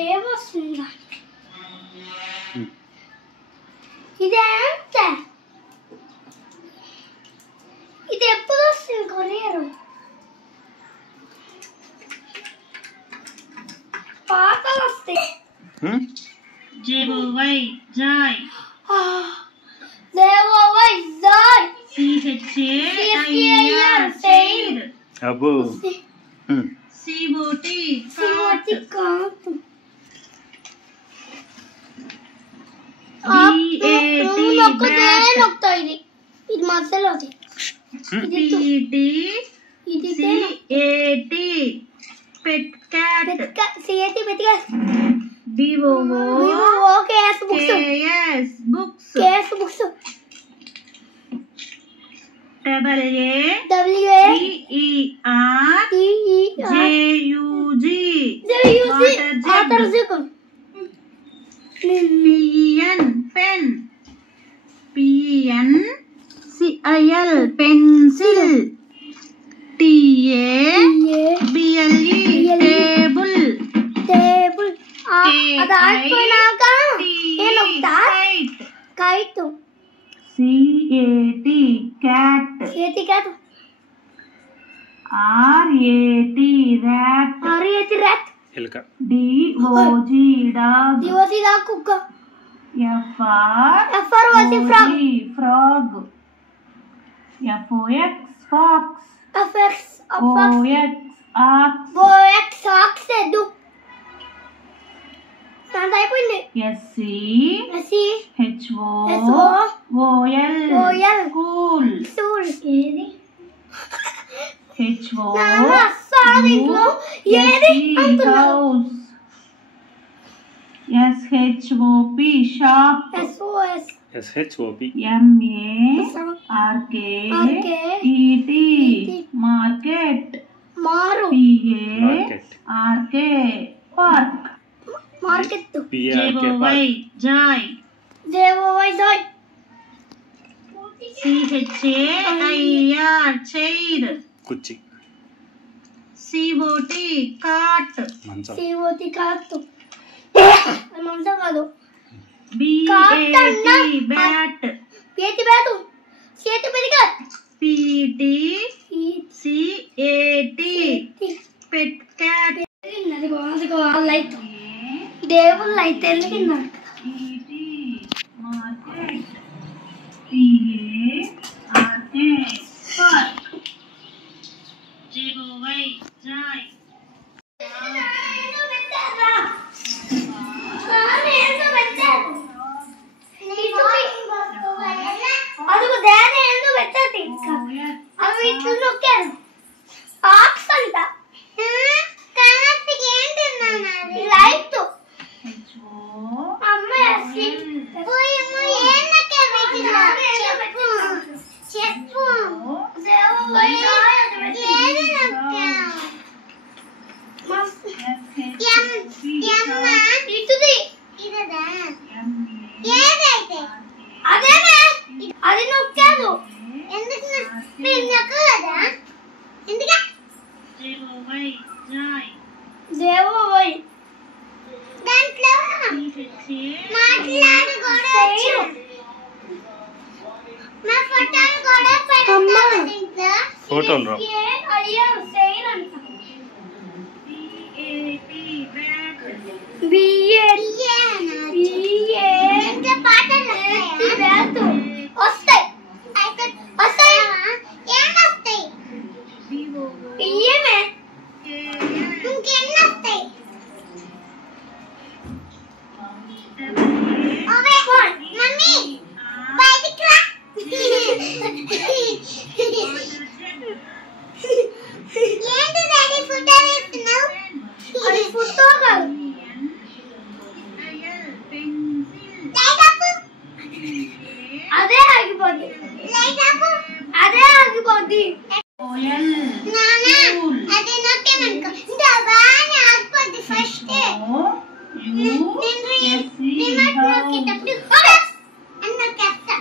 ఏమొస్తుందా ఇదేంటే ఇది ఎప్పుడు వస్తుంది కొరియరు పాటలు వస్తాయి జేవోవై జాయ్ దేవోవై జాయ్ CHAIR చైర్ అబ్బో COT కాట్ ఇది మధ్యలో PT CAT pet cat DOO KS books WATER PEN PENCIL pencil TABLE table అది ఆడిపోయినాక నేను kite CAT cat RAT rat ఎలుక DOG డాగ్ కుక్క FR frog frog FOX fox OX సాక్స్ ఎద్దు దాంతో అయిపోయింది SCHOOL కూల్ ఏది SHOP shop SHOP MARKET market మారు PARK park market J O Y joy CHAIR chair కుర్చీ COT కాట్ మంచం కాదు మంచం కాదు BAT బ్యాట్ చేతి బ్యాటు చేతి పెరిగా PT CAT pet cat light దేవుళ్ళు లైట్ వెళ్ళింది మార్కెట్ PARK పార్క్ జేవోవై జాయ్ అదిగో డాడీ ఎందుకు పెట్టారు ఇంకా అవి ఇట్లు నొక్కారు ఆక్స్ అంట లైట్ అమ్మ చెప్పు అది నొక్కాదు ఎందుకు దేవోవై దాంట్లో మాట్లాడు కూడా నా ఫోటోలు కూడా పెడతాను దీంట్లో ఫోటోలు రా అయ్యో సేల్ అంట BAT ఇంకా పాటలు వస్తాయి ఏమొస్తాయి బియ్యమే ఇంకెన్ని వస్తాయి మమ్మీ బయటికి రా ఏంటి డాడీ ఫోటో వేస్తున్నావు అది ఫోటో కాదు అదే ఆగిపోద్ది అదే ఆగిపోద్ది అదే నొక్కామనుకో బాగా ఆగిపోద్ది ఫస్ట్ రిమోట్ నొక్కేటప్పుడు అని నొక్కేస్తా